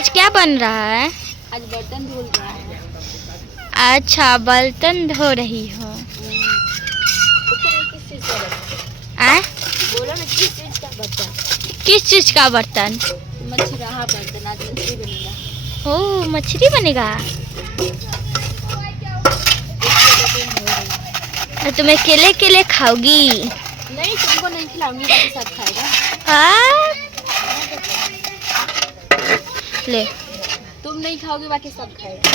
आज क्या बन रहा है? आज बर्तन धुल रहा है। अच्छा, बर्तन धो रही हो। किस चीज का बर्तन? बोलो ना, किस चीज का बर्तन? किस चीज का बर्तन? मच्छी रहा बर्तन, आज मछली बनेगा। ओह, मछली बनेगा। तो तुम अकेले अकेले खाओगी? नहीं, तुमको नहीं खिलाऊंगी, बाकी सब खाएगा। हाँ? ले। तुम नहीं खाओगे, बाकी सब खाएगा।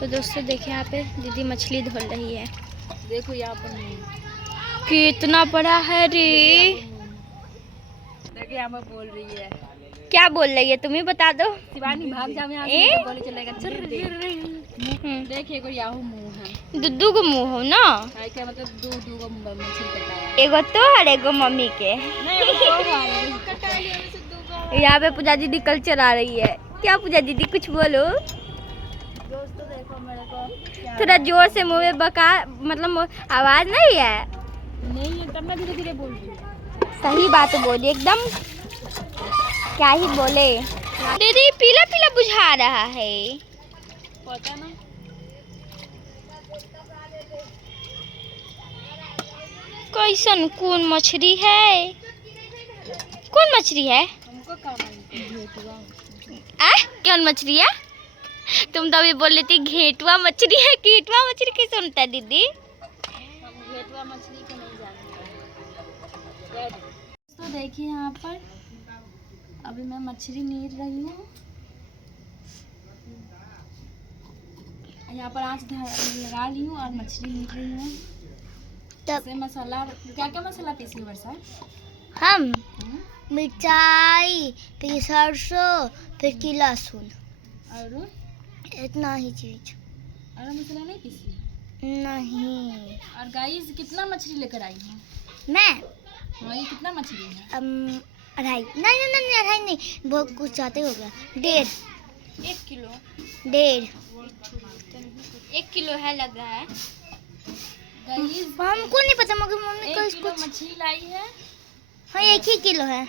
तो दोस्तों देखिए, यहाँ पे दीदी मछली धुल रही है। देखो यहाँ पर कितना बड़ा है रे। देखिए यहाँ पर बोल रही है। क्या बोल रही है, तुम ही बता दो। शिवानी भाग जाओ यहाँ से, तो गोली चलेगा। देखिए, एगो याहू मुंह है। दुद्दू को मुँह हो ना? क्या मतलब दो को मछली कटाया। एगो तो और एगो मम्मी के। यहाँ पे पूजा दीदी कल चला रही है। क्या पूजा दीदी, कुछ बोलो। दोस्तों देखो मेरे को थोड़ा जोर से मुँह में बका, मतलब आवाज नहीं है। नहीं है, तब मैं धीरे धीरे बोल रही हूँ। सही बात बोली एकदम। क्या ही बोले। दीदी पीला पीला बुझा रहा है। पता ना। कैसन कौन मछली है? कौन मछली है? हमको काम घेटुआ। कौन मछली है? तुम तो अभी बोल रही थी घेटुआ मछली है। घेटुआ मछली कैसे होता है दीदी? हम घेटुआ मछली को नहीं जानते। तो देखिए यहाँ पर अभी मैं मछली नीर रही हूँ। यहाँ पर आँच लगा ली हूँ और मछली नीर रही हूँ। तब मसाला, क्या क्या मसाला पीसी वर्षा? हम मिर्चाई, फिर सरसों, फिर की लहसुन और इतना ही चीज। और मसाला नहीं पीसी? नहीं। और गाइस कितना मछली लेकर आई हूँ मैं? हाँ, ये कितना मछली है? अढ़ाई। नहीं, अढ़ाई नहीं, बहुत कुछ ज़्यादा हो गया। 1.5 किलो। 1.5 1 किलो है लग रहा है। गाइस हमको नहीं पता, मगर मम्मी को 1 किलो मछली लाई है। हाँ, 1 ही किलो है।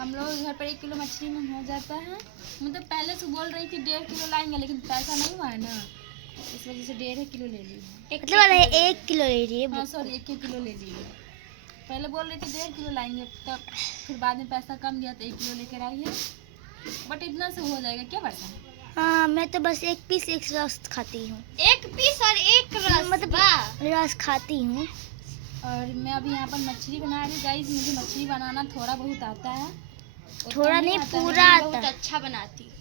हम लोग घर पर 1 किलो मछली में हो जाता है। मतलब पहले से बोल रही थी 1.5 किलो लाएंगे, लेकिन पैसा नहीं हुआ है ना, इस वजह से 1.5 किलो ले ली। मतलब 1 किलो ले रही है। हाँ सॉरी, 1 किलो ले ली। पहले बोल रही थी 1.5 किलो लाएंगे, तब फिर बाद में पैसा कम गया तो 1 किलो लेकर आई है। बट इतना से हो जाएगा क्या बता? हाँ, मैं तो बस एक पीस एक रस खाती हूँ। 1 पीस और 1 रस, मतलब रस खाती हूँ। और मैं अभी यहाँ पर मछली बना रही हूँ। गाइस मुझे मछली बनाना थोड़ा बहुत आता है। थोड़ा नहीं, पूरा आता है। बहुत अच्छा बनाती हूँ।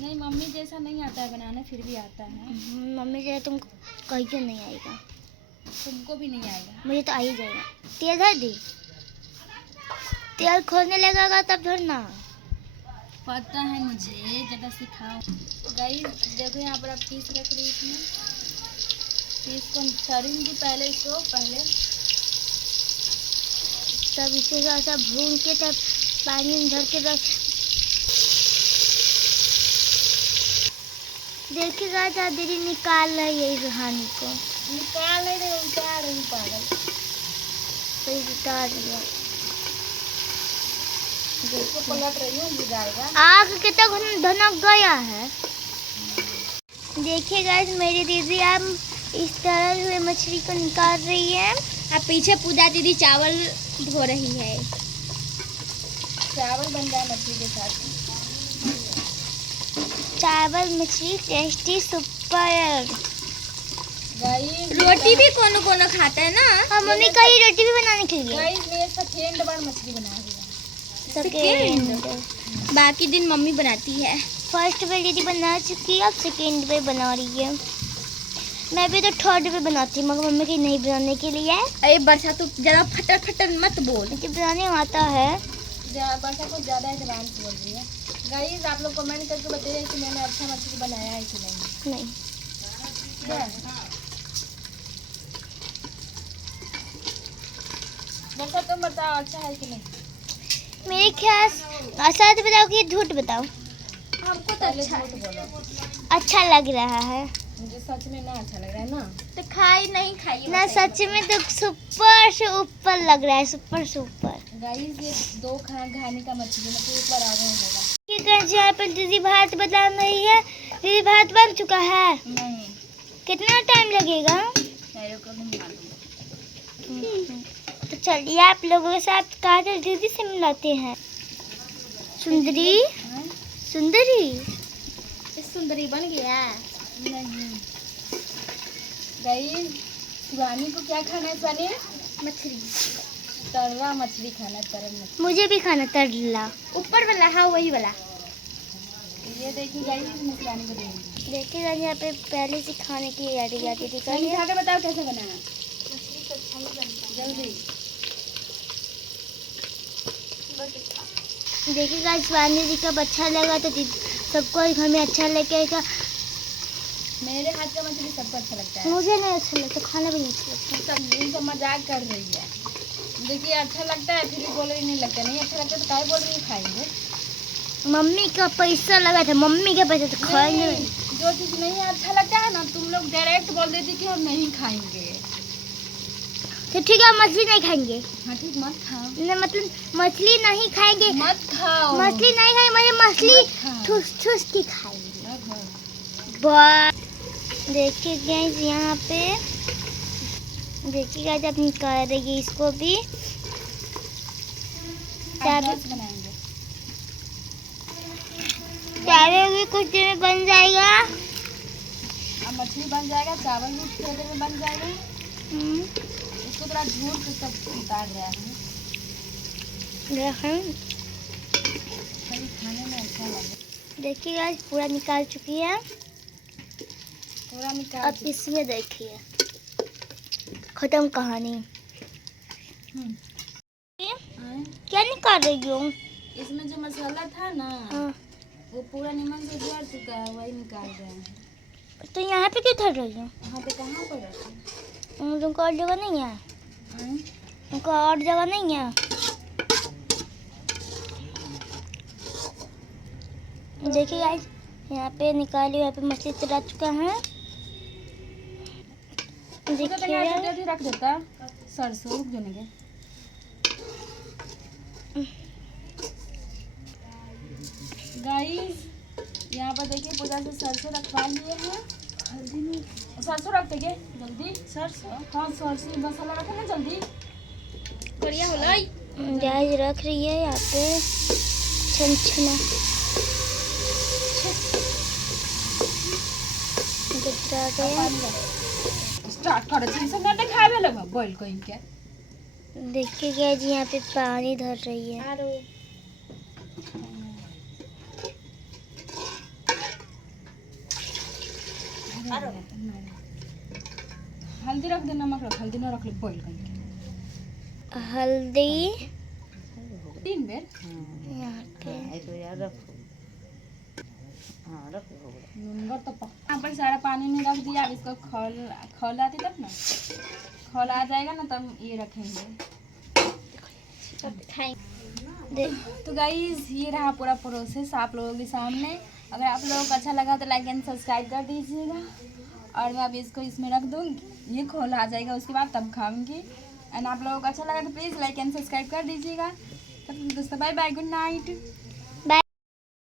नहीं, मम्मी जैसा नहीं आता है बनाना, फिर भी आता है। मम्मी जैसा तुम कहीं क्यों नहीं आएगा। तुमको भी नहीं आएगा। मुझे तो आ ही जाएगा। तेल धर दी, तेल खोलने लगेगा तब धरना। पता है मुझे, ज़्यादा सिखाओ। गाइस देखो यहाँ पर आप पीस रख रही थी। पीस को तरूंगी पहले, इसको पहले तब इसे ऐसा भून के तब पानी में धर के रख। देखिएगा क्या दीदी निकाल रही है रूहानी को। निकाल नहीं रही, उतार रही पागल। तो उतार दिया। इसको पलट रही हूँ, ये जाएगा। आग कितना धनक गया है। देखिए गाइस, मेरी दीदी अब इस तरह हुए मछली को निकाल रही है। अब पीछे पूजा दीदी चावल धो रही है। चावल बन रहा है मछली के साथ। चावल मछली टेस्टी सुपर। गाइस रोटी भी कोनो कोनो खाता है ना। हाँ, मम्मी कही रोटी भी बनाने के लिए। गाइस मेरे सेकंड बार मछली बना रही है। सेकंड, बाकी दिन मम्मी बनाती है। फर्स्ट बार दीदी बना चुकी है, अब सेकंड बार बना रही है। मैं भी तो थर्ड बार बनाती हूँ, मगर मम्मी की नहीं बनाने के लिए। अरे बरसा, तू ज़्यादा फटर फटर मत बोल। मुझे बनाने आता है। बरसा को ज़्यादा एडवांस बोल रही है। गाइस आप लोग कमेंट करके बताइए कि मैंने अच्छा मछली बनाया है कि नहीं। नहीं। बरसा तुम बताओ अच्छा है कि नहीं। मेरे ख्याल सच बताओ कि झूठ बताओ। हमको तो पहले अच्छा झूठ बोलो। अच्छा लग रहा है। मुझे सच में ना अच्छा लग रहा है ना। तो खाई नहीं खाई ना, सच में तो सुपर से ऊपर लग रहा है, सुपर से ऊपर। गाइस ये 2 खाने का मछली मतलब एक बार आगे होगा। ठीक है जी, यहाँ पर दीदी भात बना रही है। दीदी भात बन चुका है? नहीं, कितना टाइम लगेगा? मेरे को नहीं मालूम। तो चलिए आप लोगों के साथ काजल दीदी से मिलाते हैं। सुंदरी, हाँ? सुंदरी, इस सुंदरी बन गया? नहीं। गाइस शिवानी को क्या खाना है? शिवानी मछली, तरा मछली खाना है, तरा मछली। मुझे भी खाना तरला, ऊपर वाला। हाँ वही वाला। ये देखिए गाइस मैं शिवानी को देंगी। देखिए यहाँ पे पहले से खाने की तैयारी जाती थी। शिवानी खा के बताओ कैसे बना है। मछली तो अच्छा ही बनता है। जल्दी। देखिएगा शिवानी जी कब अच्छा लगा तो सबको घर में अच्छा लगेगा। मेरे हाथ का मछली सबको अच्छा लगता है। मुझे नहीं अच्छा लगता, खाना भी नहीं अच्छा लगता। सब मजाक कर रही है। देखिए अच्छा लगता है फिर भी बोल रही नहीं लगता। नहीं अच्छा लगता तो काय बोल रही है खाएंगे। मम्मी का पैसा लगा था, मम्मी का पैसा तो खाएंगे। नहीं, जो चीज़ नहीं अच्छा लगता है ना तुम लोग डायरेक्ट बोल देती कि हम नहीं खाएंगे। तो ठीक है, मछली नहीं खाएंगे। हाँ ठीक, मत खाओ। नहीं मतलब मछली नहीं खाएंगे। मत खाओ। मछली नहीं खाएंगे, मतलब मछली मत खाओ। ठूस ठूस के खाएंगे। हाँ। बस देखिए गाइस यहाँ पे, देखिए गाइस अपनी करेगी इसको भी। बनाएंगे। चावल भी कुछ देर में बन जाएगा। अब मछली बन जाएगा, चावल भी थोड़ी देर में बन जाएगा। इसको थोड़ा झूठ से सब उतार रहा है। खाने में अच्छा लगे। देखिए गाइस पूरा निकाल चुकी है। पूरा निकाल। अब इसमें देखिए खत्म कहानी। क्या निकाल रही हो? इसमें जो मसाला था ना, हाँ। वो पूरा नीमन से झड़ चुका है, वही निकाल रहे हैं। तो यहाँ पे क्यों धर रही हो? यहाँ पे कहाँ पर रखे? तुमको और जगह नहीं है? तुमको और जगह नहीं है? देखिए गाइस यहाँ पे निकाली, यहाँ पे मछली चला चुका है। देखिए रख देता सरसों रुक जाने के। गाइस यहाँ पर देखिए पूजा से सरसों रखवा लिए हैं। हल्दी में सरसों रख देंगे जल्दी। सरसों? हाँ सरसों मसाला रखे ना जल्दी। बढ़िया हो लाई। गाइस रख रही है यहाँ पे छनछना। स्टार्ट करो छनछन ना दिखावे लगा बोल कहीं के। देखिए गाइस यहाँ पे पानी धर रही है। हल्दी रख दे, नमक रख। हल्दी ना रख ले बोल कहीं के। हल्दी 3 बेर यहाँ पे। नूनगर तो यहाँ पर सारा पानी में रख दिया। अब इसको खौल आती तब ना, खौल आ जाएगा ना तब ये रखेंगे। तो गाइस ये रहा पूरा प्रोसेस आप लोगों के सामने। अगर आप लोगों को अच्छा लगा तो लाइक एंड सब्सक्राइब कर दीजिएगा। और मैं अभी इसको इसमें रख दूँगी, ये खोल आ जाएगा उसके बाद तब खाऊंगी। एंड आप लोगों को अच्छा लगा तो प्लीज़ लाइक एंड सब्सक्राइब कर दीजिएगा। तब दोस्तों बाय बाय, गुड नाइट।